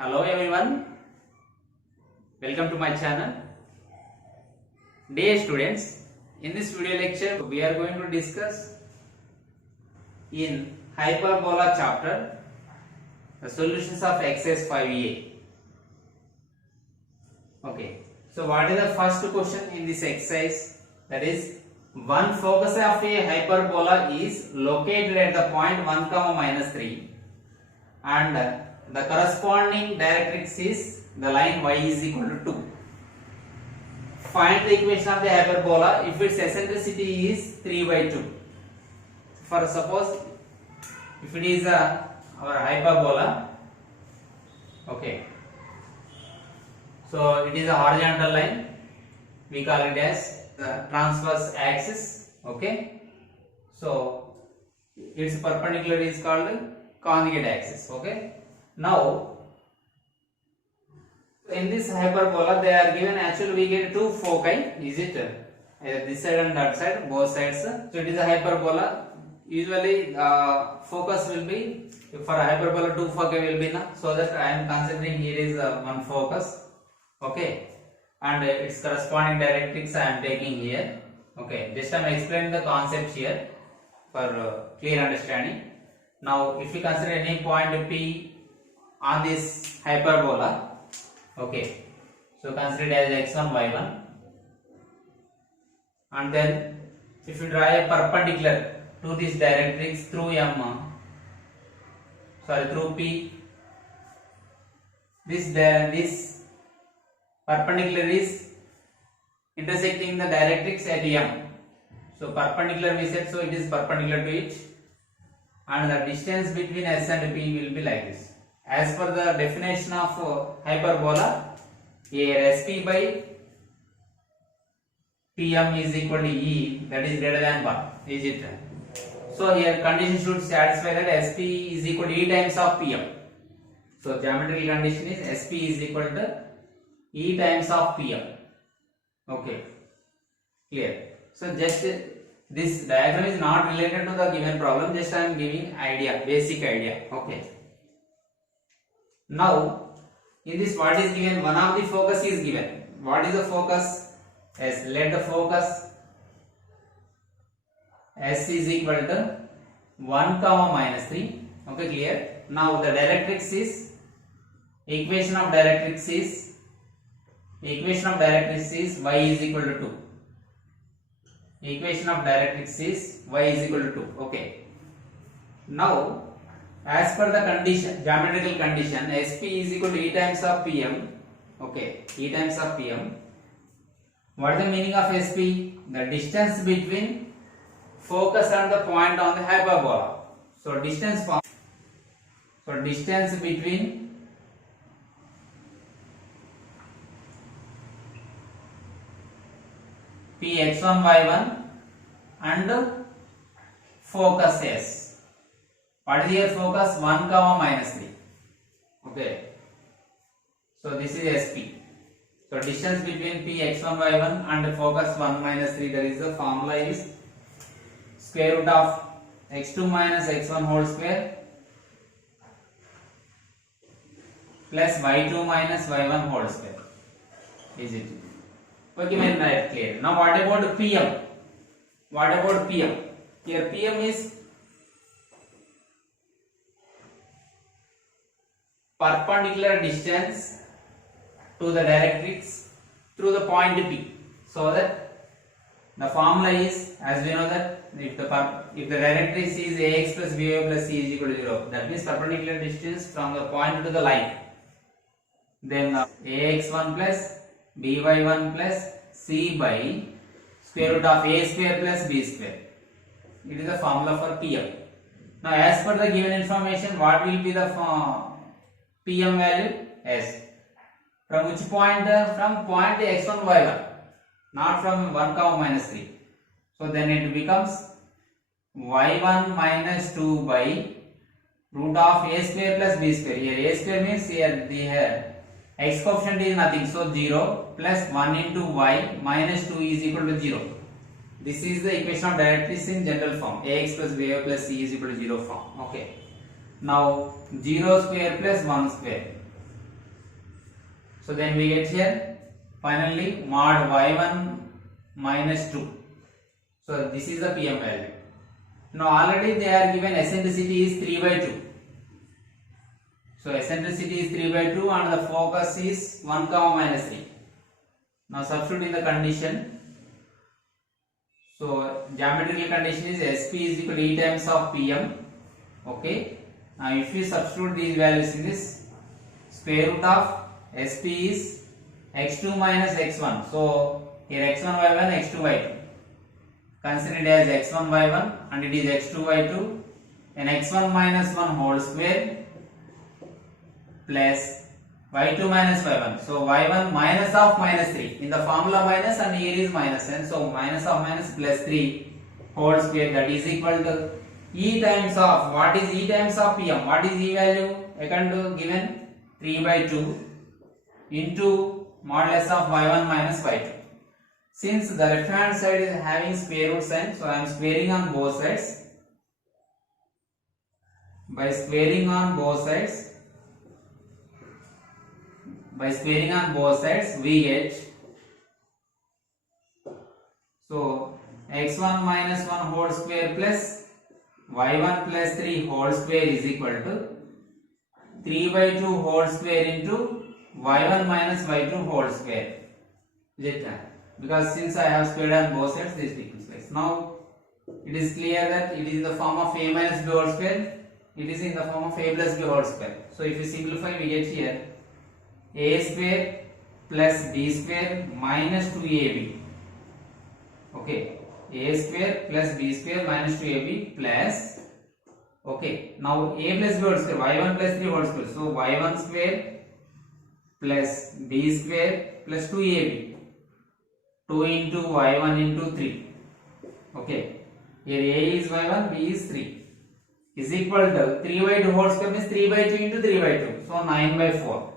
Hello everyone, welcome to my channel. Dear students, in this video lecture we are going to discuss in hyperbola chapter the solutions of exercise 5a. Okay, so what is the first question in this exercise? That is, one focus of a hyperbola is located at the point 1, minus 3 and the corresponding directrix is the line y is equal to 2. Find the equation of the hyperbola if its eccentricity is 3 by 2. For suppose if it is our hyperbola, okay, so it is a horizontal line, we call it as the transverse axis, okay, so its perpendicular is called conjugate axis, okay. Now in this hyperbola they are given, actually we get two foci, is it either this side and that side, both sides. So it is a hyperbola. Usually focus will be, for a hyperbola two foci will be na, so that I am considering here is one focus, okay, and its corresponding directrix I am taking here, okay. Just I am explaining the concepts here for clear understanding. Now if we consider any point P on this hyperbola, okay, so consider it as x1 y1, and then if you draw a perpendicular to this directrix through through P, this perpendicular is intersecting the directrix at M, so perpendicular we said, so it is perpendicular to it, and the distance between S and P will be like this. As per the definition of hyperbola, here SP by PM is equal to E, that is greater than 1, is it? So here condition should satisfy that SP is equal to E times of PM. So geometrical condition is SP is equal to E times of PM. Okay, clear. So just this diagram is not related to the given problem, just I am giving idea, basic idea, okay. Now in this what is given, one of the focus is given. What is the focus? Yes, let the focus S is equal to 1, minus 3, okay, clear. Now the directrix is, equation of directrix is y is equal to 2. Equation of directrix is y is equal to 2, okay. Now as per the condition, geometrical condition, SP is equal to E times of PM, okay, E times of PM. What is the meaning of SP? The distance between focus and the point on the hyperbola. So distance between P x1 y1 and focus S. What is here focus? 1, minus 3, okay. So this is SP. So distance between P x1 y1 and focus 1 minus 3, that is the formula is square root of x2 minus x1 whole square plus y2 minus y1 whole square, is it? Okay, man, right, clear. Now what about PM? What about PM? Here PM is perpendicular distance to the directrix through the point P, so that the formula is, as we know that if the directrix is ax plus by plus c is equal to 0, that means perpendicular distance from the point to the line, then ax1 plus by1 plus c by square root of a square plus b square. It is the formula for PM. Now as per the given information, what will be the PM value? S. From which point? From point x1 y1, not from 1, minus 3. So then it becomes y1 minus 2 by root of a square plus b square. Here a square means here x coefficient is nothing, so 0 plus 1 into y minus 2 is equal to 0. This is the equation of directrix in general form, ax plus by plus c is equal to 0 form, okay. Now 0 square plus 1 square, So then we get here finally mod y1 minus 2. So this is the PM value. Now already they are given eccentricity is 3 by 2. So eccentricity is 3 by 2 and the focus is 1 comma minus 3. Now substitute in the condition. So geometrical condition is SP is equal to E times of PM. Okay. Now if we substitute these values in this, square root of SP is x2 minus x1. So here x1 y1, x2 y2. Consider it as x1 y1 and it is x2 y2 and x1 minus 1 whole square plus y2 minus y1. So y1 minus of minus 3. In the formula minus and here is minus, and so minus of minus plus 3 whole square, that is equal to E times of, what is E times of PM? What is E value? Equal to given 3 by 2 into modulus of y1 minus y2. Since the left hand side is having square root sign, so I am squaring on both sides. By squaring on both sides, we get, so x1 minus 1 whole square plus y1 plus 3 whole square is equal to 3 by 2 whole square into y1 minus y2 whole square. Because since I have squared on both sides, this becomes place. Now it is clear that it is in the form of a minus b whole square. It is in the form of a plus b whole square. So if we simplify, we get here a square plus b square minus 2ab. Okay, a square plus b square minus 2ab plus, okay, now a plus b whole square, y1 plus 3 whole square. So y1 square plus b square plus 2ab. 2 into y1 into 3. Okay, here a is y1, b is 3 is equal to 3 by 2 whole square means 3 by 2 into 3 by 2. So 9 by 4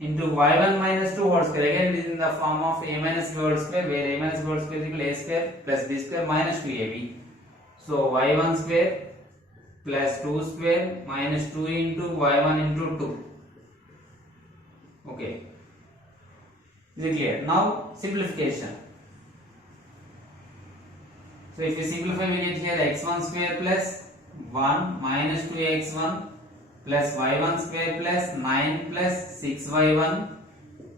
into y1 minus 2 whole square. Again it is in the form of a minus b whole square, where a minus b whole square is equal to a square plus b square minus 2ab. So y1 square plus 2 square minus 2 into y1 into 2. Okay. Is it clear? Now simplification. So if we simplify, we get here x1 square plus 1 minus 2x1 plus y1 square plus 9 plus 6y1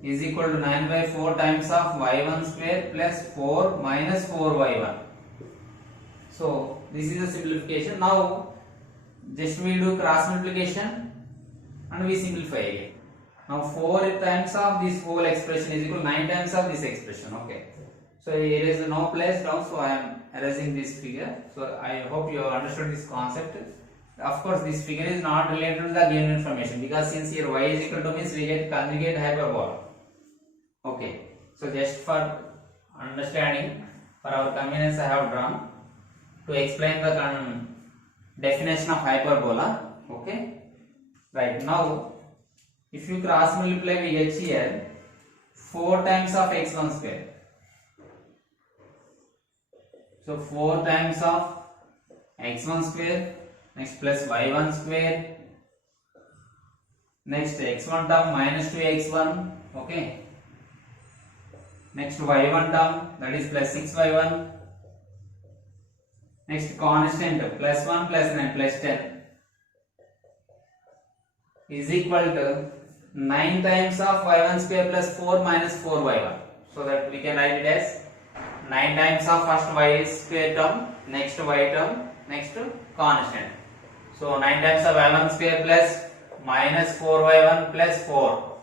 is equal to 9 by 4 times of y1 square plus 4 minus 4y1. So this is the simplification. Now just we do cross multiplication and we simplify again. Now 4 times of this whole expression is equal to 9 times of this expression. Okay. So here is no place down, so I am erasing this figure. So I hope you have understood this concept. Of course, this figure is not related to the given information, because since here y is equal to means we get conjugate hyperbola. Okay. So just for understanding, for our convenience, I have drawn to explain the definition of hyperbola. Okay. Right now, if you cross multiply, we get here 4 times of x1 square. So 4 times of x1 square, next plus y1 square, next x1 term minus 2x1, okay, next y1 term, that is plus 6y1, next constant plus 1 plus 9 plus 10 is equal to 9 times of y1 square plus 4 minus 4y1. So that we can write it as 9 times of first y square term, next y term, next constant. So 9 times of y1 square plus minus 4y1 plus 4.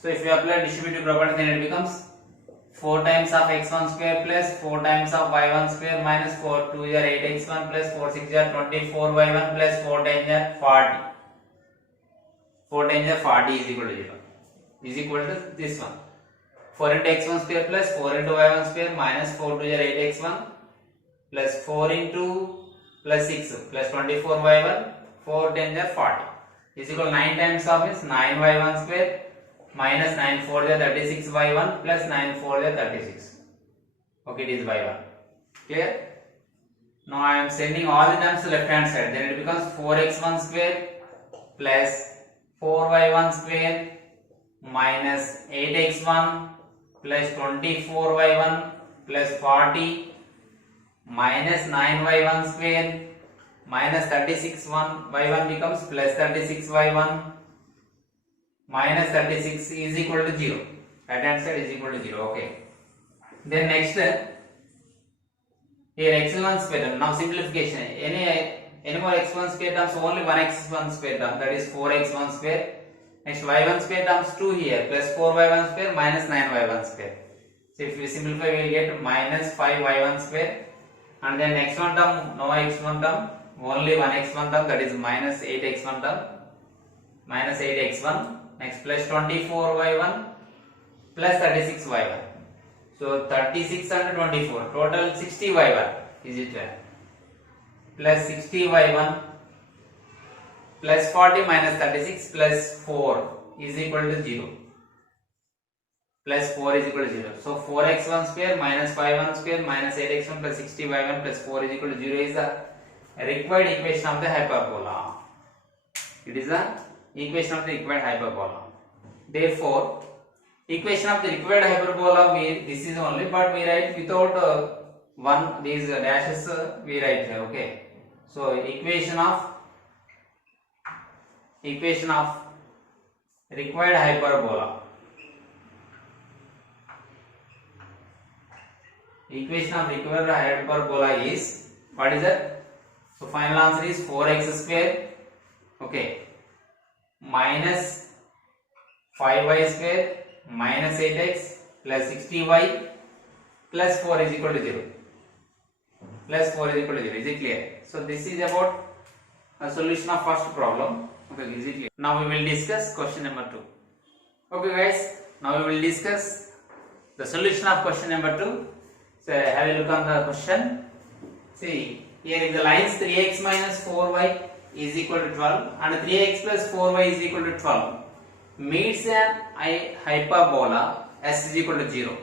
So if you apply distributive property, then it becomes 4 times of x1 square plus 4 times of y1 square minus 4, 2 is 8x1 plus 4 6 is 24y1 plus 4 10 is 40. 4 10 is 40 is equal to 0. Is equal to this one. 4 into x1 square plus 4 into y1 square minus 4 to 8x1 plus 4 into plus 6 plus 24y1, 4 10 is 40 is equal to 9 times of is 9y1 square minus 9 4 is 36y1 plus 9 4 is 36. Okay, it is y1. Clear? Now I am sending all the terms to left hand side. Then it becomes 4x1 square plus 4y1 square minus 8x1 plus 24y1 plus 40 minus 9y1 square minus 36y1 becomes plus 36y1 minus 36 is equal to 0. Right hand side is equal to 0. Okay. Then next, here x1 square term. Now simplification. Any more x1 square terms? Only one x1 square term. That is 4x1 square. Next y1 square terms 2 here plus 4y1 square minus 9y1 square. So if we simplify, we will get minus 5y1 square. And then x1 term, no x1 term, only one x1 term, that is minus 8x1 term, minus 8x1. Next plus 24y1 plus 36y1. So 36 and 24, total 60y1 is it plus 60y1 plus 40 minus 36 plus 4 is equal to 0. Plus 4 is equal to 0. So 4x1 square minus 5y1 square minus 8x1 plus 60y1 plus 4 is equal to 0 is the required equation of the hyperbola. It is the equation of the required hyperbola. Therefore, equation of the required hyperbola, this is only, but we write without these dashes we write here. Okay. So equation of required hyperbola. Equation of required hyperbola is, what is that? So final answer is 4x square, okay, minus 5y square minus 8x plus 60y plus 4 is equal to 0. Plus 4 is equal to 0. Is it clear? So this is about a solution of first problem. Okay, is it clear? Now we will discuss question number 2. Okay guys, now we will discuss the solution of question number 2. So have a look on the question. See, here if the lines 3x minus 4y is equal to 12 and 3x plus 4y is equal to 12 meets an hyperbola s is equal to 0.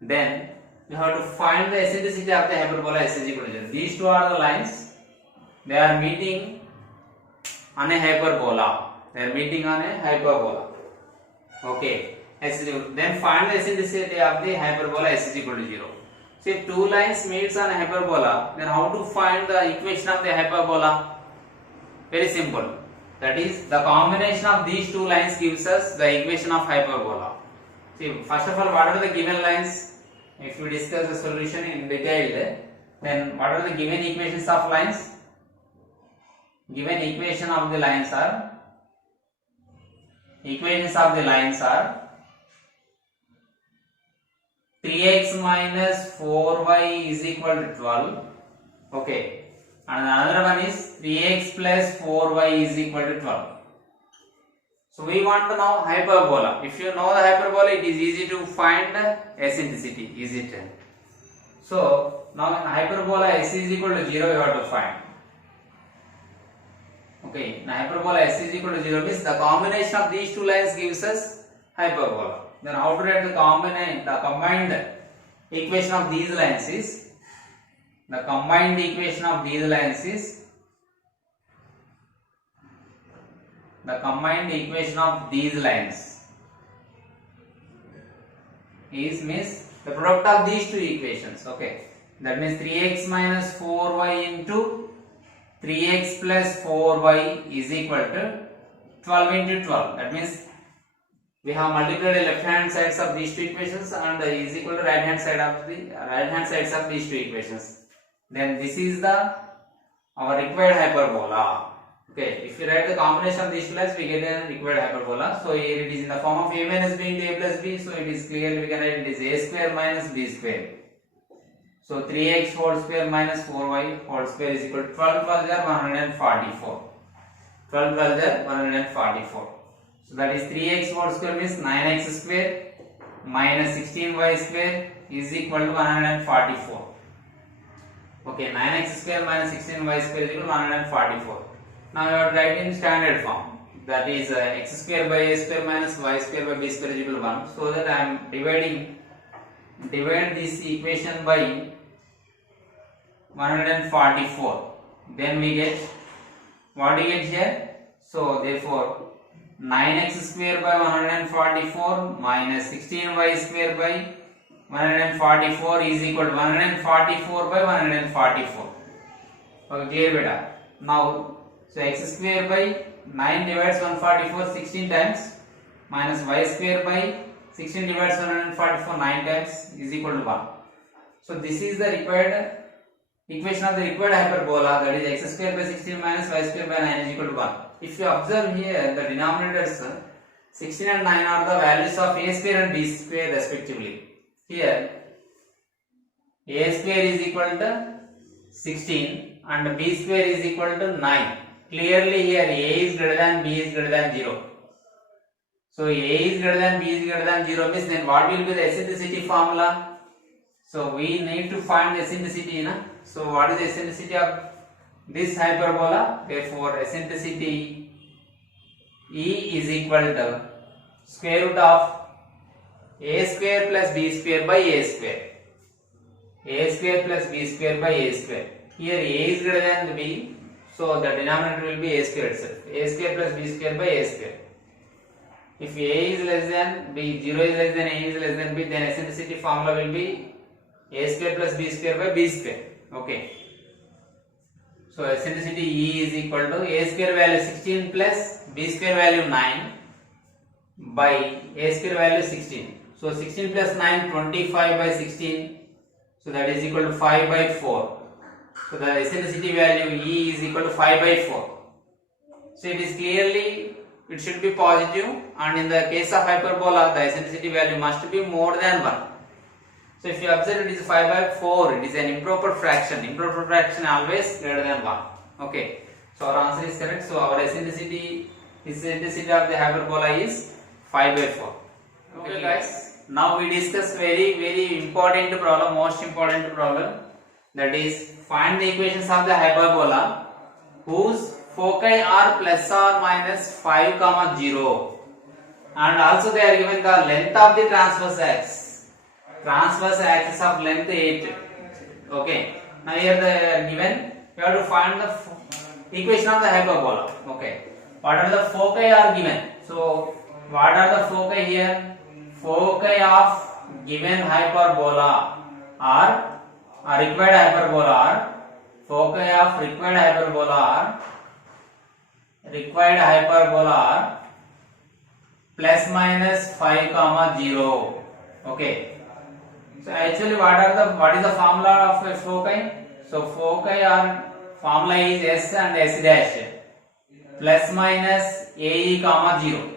Then you have to find the eccentricity of the hyperbola s is equal to 0. These two are the lines. They are meeting on a hyperbola. They are meeting on a hyperbola. Okay. Then find the eccentricity of the hyperbola s is equal to 0. So if two lines meets on a hyperbola, then how to find the equation of the hyperbola? Very simple. That is, the combination of these two lines gives us the equation of hyperbola. See, first of all, what are the given lines? If you discuss the solution in detail, then what are the given equations of lines? Given equations of the lines are 3x minus 4y is equal to 12. Okay. And another one is 3x plus 4y is equal to 12. So we want to know hyperbola. If you know the hyperbola, it is easy to find the eccentricity. Is it? So now in hyperbola s is equal to 0 you have to find. Okay, now hyperbola s is equal to 0 means the combination of these two lines gives us hyperbola. Then how to write the combined equation of these lines is, the combined equation of these lines is, means the product of these two equations. Okay, that means 3x minus 4y into 3x plus 4y is equal to 12 into 12. That means we have multiplied the left hand sides of these two equations and is equal to right hand sides of these two equations. Then this is our required hyperbola. Okay, if you write the combination of these two lines, we get a required hyperbola. So here it is in the form of a minus b into a plus b. So it is clearly we can write it is a square minus b square. So 3x whole square minus 4y whole square is equal to 12 plus 144. 12 plus 144. So that is 3x whole square means 9x square minus 16y square is equal to 144. Okay, 9x square minus 16y square is equal to 144. Now you have to write in standard form. That is x square by a square minus y square by b square is equal to 1. So that I am divide this equation by 144. Then we get, what do you get here? So therefore 9x square by 144 minus 16y square by 144 is equal to 144 by 144. Okay, clear beta? Now, so x square by 9 divides 144 16 times minus y square by 16 divides 144 9 times is equal to 1. So this is the required equation of the required hyperbola, that is x square by 16 minus y square by 9 is equal to 1. If you observe here, the denominators 16 and 9 are the values of a square and b square respectively. Here a square is equal to 16 and b square is equal to 9. Clearly here a is greater than b is greater than 0. So a is greater than b is greater than 0 means then what will be the eccentricity formula? So we need to find the eccentricity. So what is the eccentricity of this hyperbola? Therefore eccentricity E is equal to square root of a square plus b square by a square. A square plus b square by a square. Here a is greater than b, so the denominator will be a square itself. A square plus b square by a square. If a is less than b, 0 is less than a is less than b, then eccentricity formula will be a square plus b square by b square. Okay. So eccentricity E is equal to a square value 16 plus b square value 9 by a square value 16. So 16 plus 9, 25 by 16. So that is equal to 5 by 4. So the eccentricity value E is equal to 5 by 4. So it is clearly, it should be positive, and in the case of hyperbola the eccentricity value must be more than 1. So if you observe, it is 5 by 4, it is an improper fraction. Improper fraction always greater than 1. Okay. So our answer is correct. So our eccentricity of the hyperbola is 5 by 4. Okay guys. Now we discuss very important problem, most important problem, that is find the equations of the hyperbola whose foci are plus or minus 5, 0, and also they are given the length of the transverse axis. Transverse axis of length 8. Okay. Now here they are given. You have to find the equation of the hyperbola. Okay. What are the foci are given? So what are the foci here? Foci of given hyperbola are required hyperbola are foci of required hyperbola are plus minus 5, 0. Okay. So actually what is the formula of a foci? So foci are, formula is S and S dash plus minus AE, 0.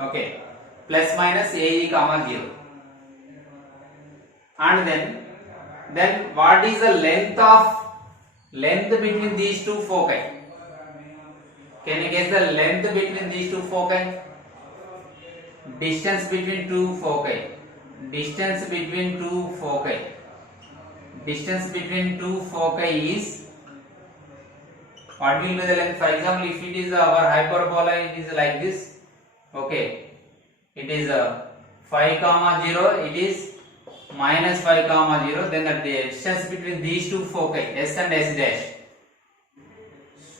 Okay. Plus minus AE, 0. And then what is the length between these two foci? Can you guess the length between these two foci? Distance between two foci. Distance between two foci is, what will be the length? For example, if it is our hyperbola, it is like this. Okay. It is 5, 0. It is minus 5, 0. Then the distance between these two foci, S and S dash,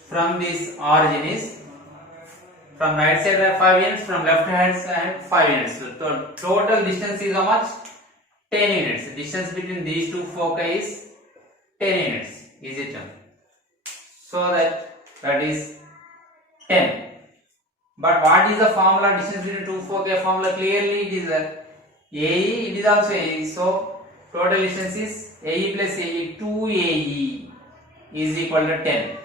from this origin is, from right side 5 units, from left hand side 5 units. So total distance is how much? 10 units. Distance between these two foci is 10 units. Is it done? So that is 10. But what is the formula? Distance between two foci formula, clearly it is AE, it is also AE. So total distance is AE plus AE, 2AE is equal to 10.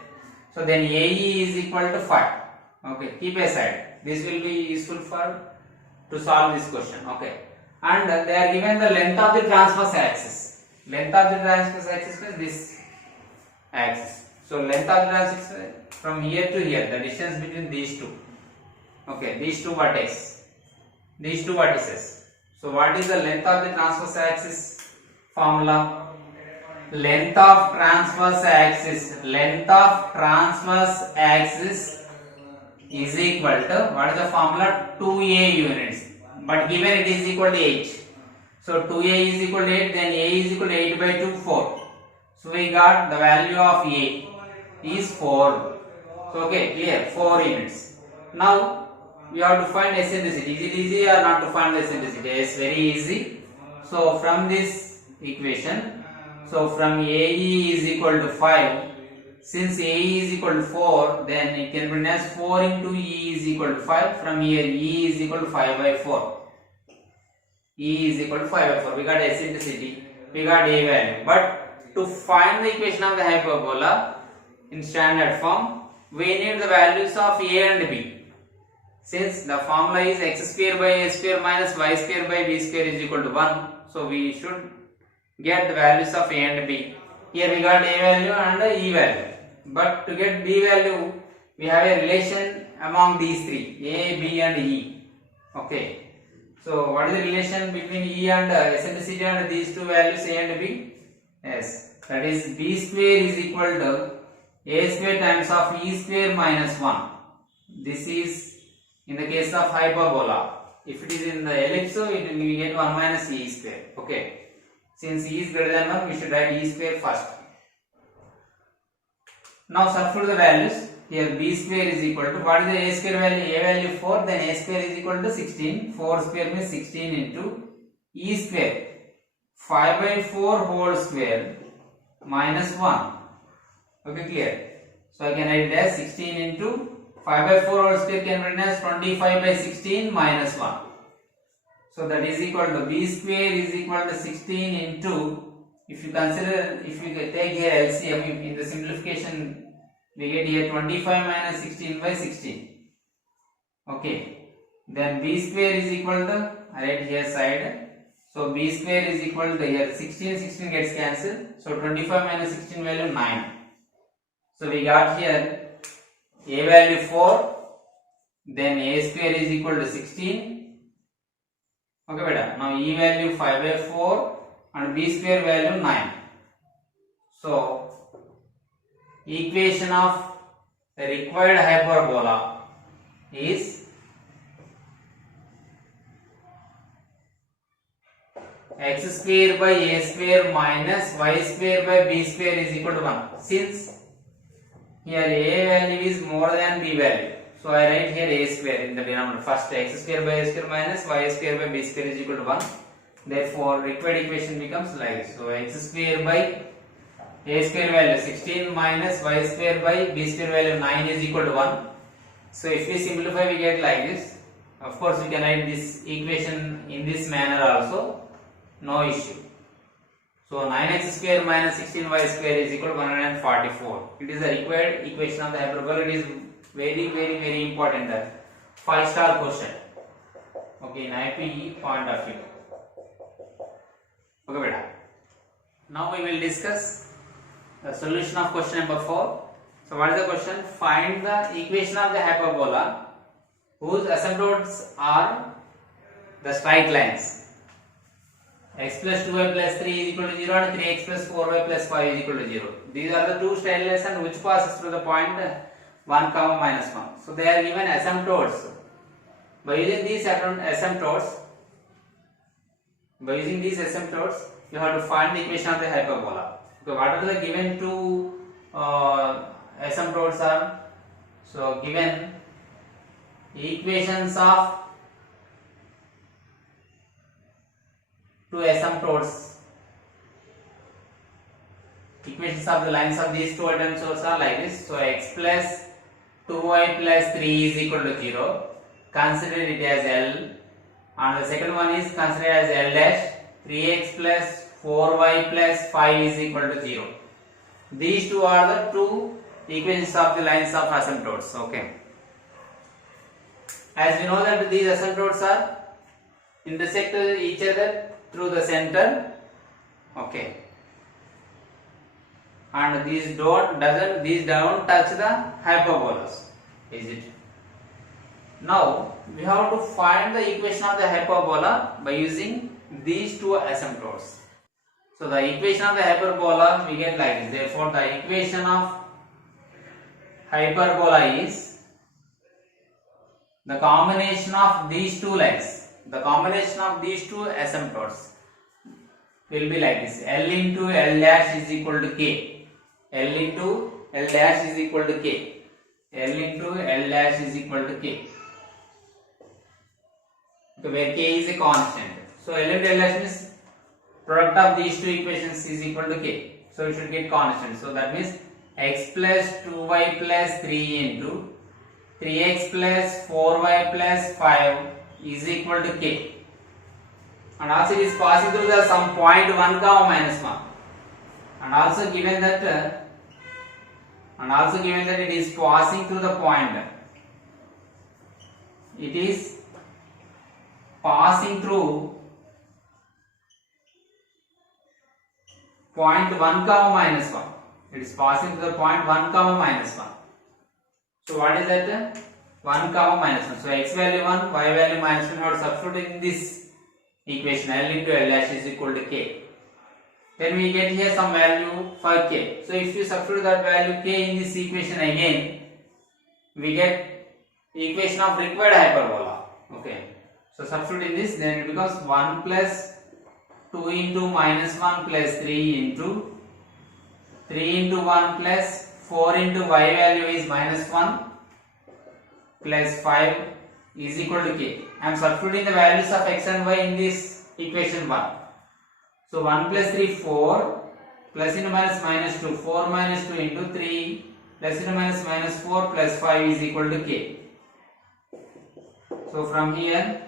So then AE is equal to 5. Okay, keep aside. This will be useful to solve this question. Okay, and they are given the length of the transverse axis. Length of the transverse axis is this axis. So length of the transverse axis from here to here, the distance between these two. Okay, these two vertices. So what is the length of the transverse axis formula? Length of transverse axis is equal to, what is the formula? 2a units, but given it is equal to 8. So 2a is equal to 8, then a is equal to 8 by 2, 4. So we got the value of a is 4. So okay, clear, 4 units. Now we have to find eccentricity. Is it easy or not to find the eccentricity? Yes, very easy. So from this equation, so from AE is equal to 5, since AE is equal to 4, then it can be written as 4 into E is equal to 5. From here E is equal to 5 by 4. E is equal to 5 by 4. We got eccentricity, we got A value. But to find the equation of the hyperbola in standard form, we need the values of A and B. Since the formula is x square by a square minus y square by b square is equal to 1, so we should get the values of A and B. Here we got A value and E value. But to get B value, we have a relation among these three, A, B and E. Okay. So what is the relation between E and eccentricity and these two values A and B? Yes, that is B square is equal to A square times of E square minus 1. This is in the case of hyperbola. If it is in the ellipse, we get 1 minus E square. Okay. Since E is greater than 1, we should write E square first. Now substitute the values. Here B square is equal to, what is the A square value? A value 4, then A square is equal to 16. 4 square means 16 into E square 5 by 4 whole square minus 1. Okay, clear? So I can write it as 16 into 5 by 4 whole square can be written as 25 by 16 minus 1. So that is equal to B square is equal to 16 into, if you consider, if you take here LCM, in the simplification we get here 25 minus 16 by 16. Okay. Then B square is equal to, I write here side. So B square is equal to here 16, 16 gets cancelled. So 25 minus 16 value 9. So we got here A value 4, then A square is equal to 16. Okay, beta. Now E value 5 by 4 and B square value 9. So equation of the required hyperbola is x square by A square minus y square by B square is equal to 1. Since here A value is more than B value, so I write here A square in the denominator. First x square by A square minus y square by B square is equal to 1. Therefore required equation becomes like this. So x square by A square value 16 minus y square by B square value 9 is equal to 1. So if we simplify, we get like this. Of course we can write this equation in this manner also, no issue. So 9x square minus 16y square is equal to 144. It is the required equation of the hyperbola. It is very important. 5-star question. Okay, in IPE point of view. Okay, beta. Now we will discuss the solution of question number 4. So what is the question? Find the equation of the hyperbola whose asymptotes are the straight lines. X plus 2y plus 3 is equal to 0 and 3x plus 4y plus 5 is equal to 0. These are the two straight lines and which passes through the point 1 comma minus 1. So they are given asymptotes. By using these asymptotes, you have to find the equation of the hyperbola. So what are the given two asymptotes are? So given equations of two asymptotes, equations of the lines of these two asymptotes are like this. So x plus 2y plus 3 is equal to 0. Consider it as L. And the second one is considered as L dash. 3x plus 4y plus 5 is equal to 0. These two are the two equations of the lines of asymptotes. Okay. As we know that these asymptotes are intersect each other through the center. Okay. And these don't touch the hyperbolas. Is it? Now we have to find the equation of the hyperbola by using these two asymptotes. So the equation of the hyperbola we get like this. Therefore the equation of hyperbola is the combination of these two lines. The combination of these two asymptotes will be like this. L into L dash is equal to K. L into L dash is equal to K. L into L dash is equal to K. where k is a constant. So LM del dash means product of these two equations is equal to k. So we should get constant. So that means x plus 2y plus 3 into 3x plus 4y plus 5 is equal to k. And also it is passing through the some point 1 comma minus 1. And also given that it is passing through the point. It is passing through point 1 comma minus 1. It is passing through the point 1 comma minus 1. So what is that? 1 comma minus 1. So x value 1, y value minus 1. Now substitute in this equation L into L dash is equal to k. Then we get here some value for k. So if you substitute that value k in this equation again, we get equation of required hyperbola. Okay. So substitute in this, then it becomes 1 plus 2 into minus 1 plus 3 into 3 into 1 plus 4 into y value is minus 1 plus 5 is equal to k. I am substituting the values of x and y in this equation 1. So 1 plus 3 4 plus into minus 2 4 minus 2 into 3 plus into minus 4 plus 5 is equal to k. So from here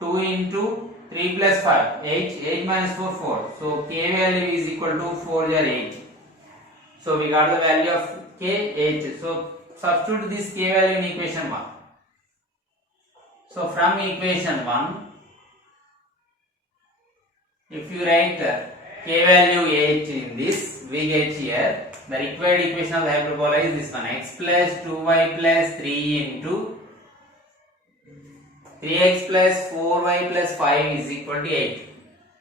2 into 3 plus 5 8 minus 4 4. So k value is equal to 4 or 8. So we got the value of k 8. So substitute this k value in equation 1. So from equation 1, if you write k value 8 in this, we get here the required equation of the hyperbola is this one, x plus 2y plus 3 into 3x plus 4y plus 5 is equal to 8.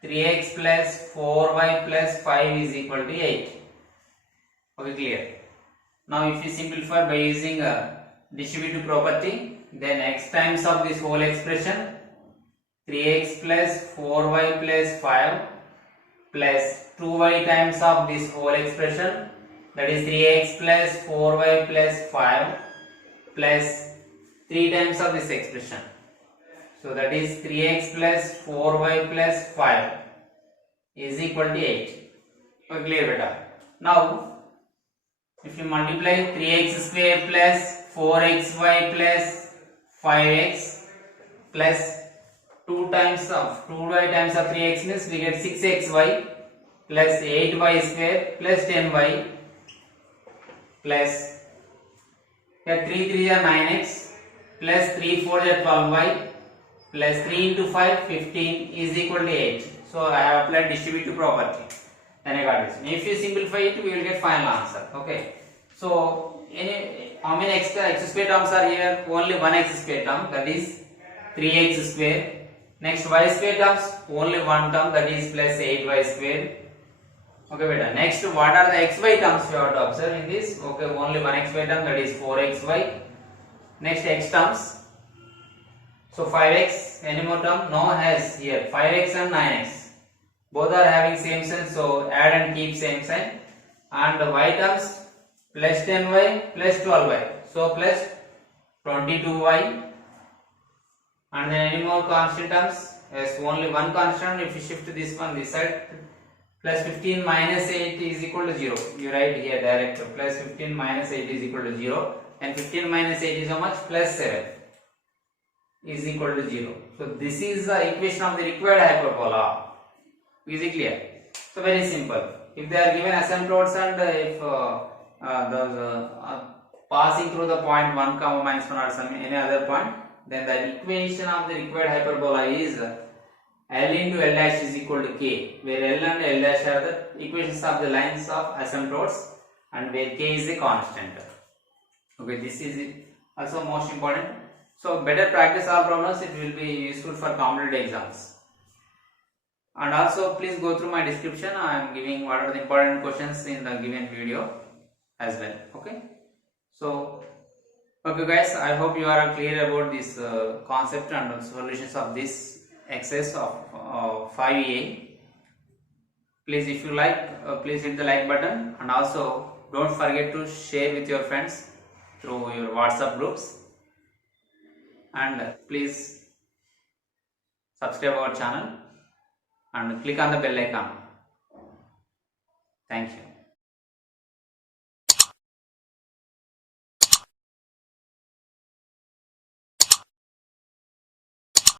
3x plus 4y plus 5 is equal to 8. Okay, clear. Now if you simplify by using a distributive property, then x times of this whole expression 3x plus 4y plus 5 plus 2y times of this whole expression, that is 3x plus 4y plus 5 plus 3 times of this expression. So that is 3x plus 4y plus 5 is equal to 8. Okay, clear beta. Now if you multiply 3x square plus 4xy plus 5x plus 2y times of 3x means we get 6xy plus 8y square plus 10y plus here 3 3 are 9x plus 3 4 are 12y plus 3 into 5 15 is equal to 8. So I have applied distributive property. Then I got this. If you simplify it, we will get final answer. Okay. So how many x square terms are here? Only one x square term, that is 3x square. Next y square terms, only one term, that is plus 8y square. Okay, beta. Next, what are the xy terms we have to observe in this? Okay, only one xy term, that is 4xy. Next, x terms. So 5x, any more term? No, has here 5x and 9x. Both are having same sign, so add and keep same sign. And the y terms, plus 10y plus 12y. So plus 22y. And then any more constant terms? Yes, only one constant. If you shift this one this side, plus 15 minus 8 is equal to 0. You write here direct. Plus 15 minus 8 is equal to 0. And 15 minus 8 is how much? Plus 7 is equal to 0. So this is the equation of the required hyperbola. Is it clear? So very simple. If they are given asymptotes and if passing through the point 1 comma minus 1 or some any other point, then the equation of the required hyperbola is L into L dash is equal to K, where L and L dash are the equations of the lines of asymptotes and where K is a constant. Okay, this is also most important. So better practice all problems, it will be useful for competitive exams. And also please go through my description, I am giving what are the important questions in the given video as well. Okay. So okay guys, I hope you are clear about this concept and solutions of this exercise of 5A. Please, if you like, please hit the like button, and also don't forget to share with your friends through your WhatsApp groups, and please subscribe our channel and click on the bell icon. Thank you.